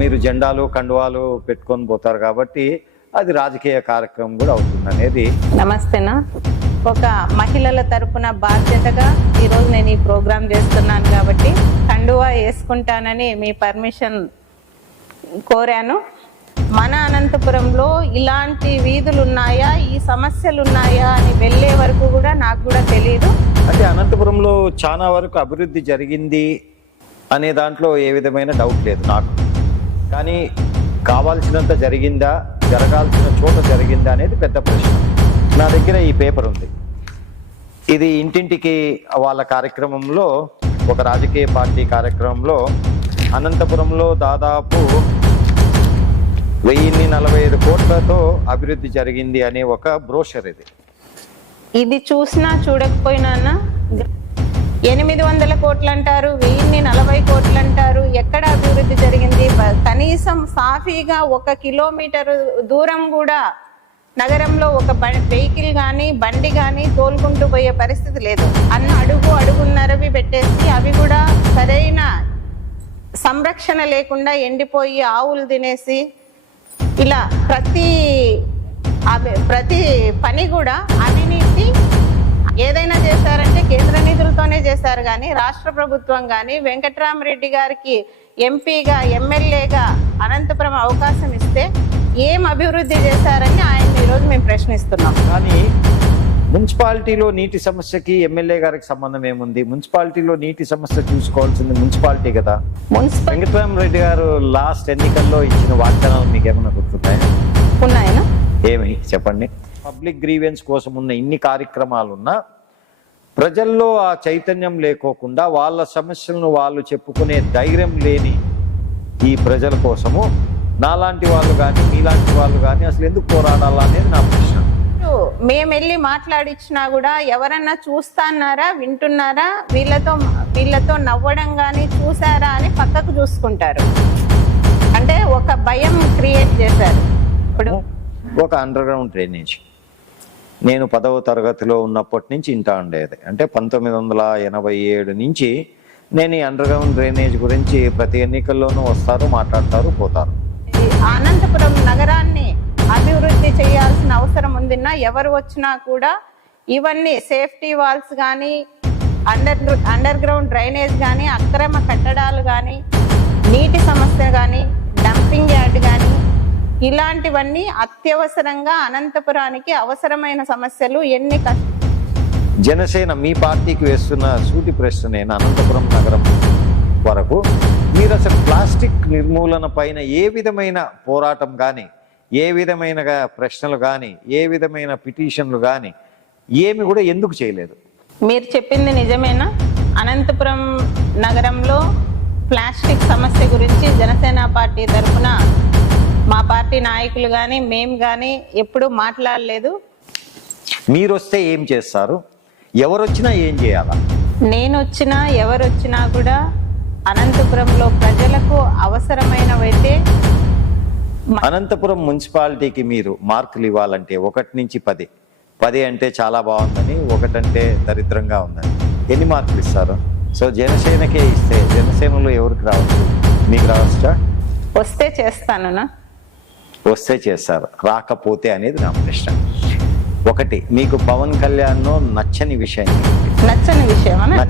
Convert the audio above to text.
మీరు జెండాలు కండువాలు పెట్టుకొని పోతారు కాబట్టి అది రాజకీయ కార్యక్రమం కూడా అవుతుంది అనేది నమస్తేనా. ఒక మహిళల తరపున బాధ్యతగా ఈరోజు నేను ఈ ప్రోగ్రాం చేస్తున్నాను కాబట్టి కండువా వేసుకుంటానని మీ పర్మిషన్ కోరాను. మన అనంతపురంలో ఇలాంటి వీధులు ఉన్నాయా? ఈ సమస్యలు ఉన్నాయా? అని వెళ్ళే వరకు కూడా నాకు కూడా తెలియదు అంటే అనంతపురంలో చాలా వరకు అభివృద్ధి జరిగింది అనే దాంట్లో ఏ విధమైన డౌట్ లేదు నాకు. కానీ కావాల్సినంత జరిగిందా జరగాల్సిన చోట జరిగిందా అనేది పెద్ద ప్రశ్న. నా దగ్గర ఈ పేపర్ ఉంది. ఇది ఇంటింటికి వాళ్ళ కార్యక్రమంలో ఒక రాజకీయ పార్టీ కార్యక్రమంలో అనంతపురంలో దాదాపు వెయ్యిన్ని నలభై ఐదు కోట్లతో అభివృద్ధి జరిగింది అనే ఒక బ్రోషర్ ఇది. ఇది చూసినా చూడకపోయినా ఎనిమిది వందల కోట్లు అంటారు వెయ్యిన్ని నలభై కోట్లు అంటారు ఎక్కడ అభివృద్ధి జరిగింది? కనీసం సాఫీగా ఒక కిలోమీటర్ దూరం కూడా నగరంలో ఒక వెహికల్ కానీ బండి కానీ తోలుకుంటూ పోయే పరిస్థితి లేదు. అన్న అడుగు అడుగున్నరవి పెట్టేసి అవి కూడా సరైన సంరక్షణ లేకుండా ఎండిపోయి ఆవులు తినేసి ఇలా ప్రతి అవి ప్రతి పని కూడా అవినీతి ఏదైనా చేశారంటే కేంద్ర నిధులతోనే చేశారు కానీ రాష్ట్ర ప్రభుత్వం కానీ వెంకట్రామరెడ్డి గారికి ఎంపీగా ఎమ్మెల్యేగా అనంతపురం అవకాశం ఇస్తే ఏం అభివృద్ధి చేశారని ఆయన ఈరోజు మేము ప్రశ్నిస్తున్నాం. కానీ మున్సిపాలిటీలో నీటి సమస్యకి ఎమ్మెల్యే గారికి సంబంధం ఏముంది? మున్సిపాలిటీలో నీటి సమస్య చూసుకోవాల్సింది మున్సిపాలిటీ కదా. వెంకటరామరెడ్డి గారు లాస్ట్ ఎన్నికల్లో ఇచ్చిన వాగ్దానాలు మీకు ఏమైనా గుర్తున్నాయా ఉన్నాయన ఏమి? చెప్పండి. పబ్లిక్ గ్రీవెన్స్ కోసం ఉన్న ఇన్ని కార్యక్రమాలు ఉన్నా ప్రజల్లో ఆ చైతన్యం లేకోకుండా వాళ్ళ సమస్యలను వాళ్ళు చెప్పుకునే ధైర్యం లేని ఈ ప్రజల కోసము నాలాంటి వాళ్ళు కానీ మీలాంటి వాళ్ళు కానీ అసలు ఎందుకు పోరాడాలా అనేది నా ప్రశ్న. మేము వెళ్ళి మాట్లాడిచ్చినా కూడా ఎవరన్నా చూస్తాన్నారా వింటున్నారా? వీళ్ళతో వీళ్ళతో నవ్వడం కానీ చూసారా అని పక్కకు చూసుకుంటారు. అంటే ఒక భయం క్రియేట్ చేశారు. ఇప్పుడు ఒక అండర్ గ్రౌండ్ డ్రైనేజ్ నేను పదవ తరగతిలో ఉన్నప్పటి నుంచి ఇంటా ఉండేది. అంటే పంతొమ్మిది వందల ఎనభై ఏడు నుంచి నేను ఈ అండర్ గ్రౌండ్ డ్రైనేజ్ గురించి ప్రతి ఎన్నికల్లోనూ వస్తారు మాట్లాడతారు పోతారు. ఈ అనంతపురం నగరాన్ని అభివృద్ధి చేయాల్సిన అవసరం ఉందిన్నా ఎవరు వచ్చినా కూడా ఇవన్నీ సేఫ్టీ వాల్స్ కానీ అండర్ అండర్ గ్రౌండ్ డ్రైనేజ్ కానీ అక్రమ కట్టడాలు కానీ నీటి సమస్య కానీ డంపింగ్ యార్డ్ కానీ ఇలాంటివన్నీ అత్యవసరంగా అనంతపురానికి అవసరమైన సమస్యలు ఎన్ని జనసేన మీ పార్టీకి వేస్తున్న సూటి ప్రశ్న నేను అనంతపురం నగరం వరకు. మీరు అసలు ప్లాస్టిక్ నిర్మూలన పైన ఏ విధమైన పోరాటం కానీ ఏ విధమైన ప్రశ్నలు కానీ ఏ విధమైన పిటిషన్లు కానీ ఏమి కూడా ఎందుకు చేయలేదు? మీరు చెప్పింది నిజమేనా? అనంతపురం నగరంలో ప్లాస్టిక్ సమస్య గురించి జనసేన పార్టీ తరఫున మా పార్టీ నాయకులు కానీ మేము కానీ ఎప్పుడూ మాట్లాడలేదు. మీరు వస్తే ఏం చేస్తారు? ఎవరు వచ్చినా ఏం చేయాలా? నేను వచ్చినా ఎవరు వచ్చినా కూడా అనంతపురంలో ప్రజలకు అవసరమైనవైతే అనంతపురం మున్సిపాలిటీకి మీరు మార్కులు ఇవ్వాలంటే ఒకటి నుంచి పది. పది అంటే చాలా బాగుందని ఒకటంటే దరిద్రంగా ఉందని. ఎన్ని మార్కులు ఇస్తారు? సో జనసేనకే ఇస్తే జనసేనలో ఎవరికి రావచ్చు? మీకు రావచ్చా? వస్తే చేస్తానునా వస్తే చేస్తారు. రాకపోతే అనేది నా ప్రశ్న. ఒకటి మీకు పవన్ కళ్యాణ్ నచ్చని విషయం నచ్చని విషయం